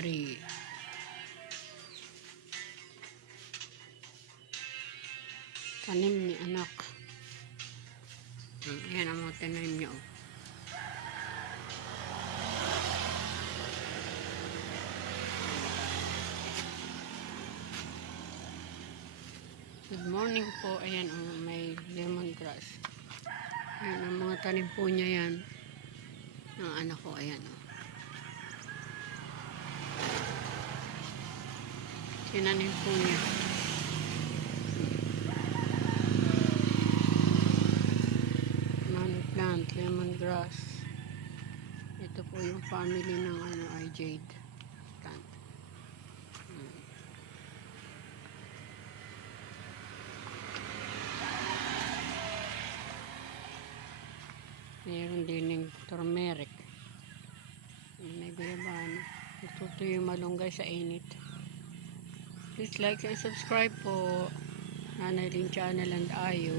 tree. Tanim ni anak. Yan ang mga tanim niya. Good morning po. Ayan, may lemongrass. Ayan, ang mga tanim po niya yan. Ng anak ko, ayan. Tinanim po niya. Money plant, lemongrass. Ito po yung family ng ay jade plant. Mayroon din ng turmeric. May guyabano. Ito yung malunggay sa init. Please like and subscribe po. Nanay Lynn Channel and Ayo.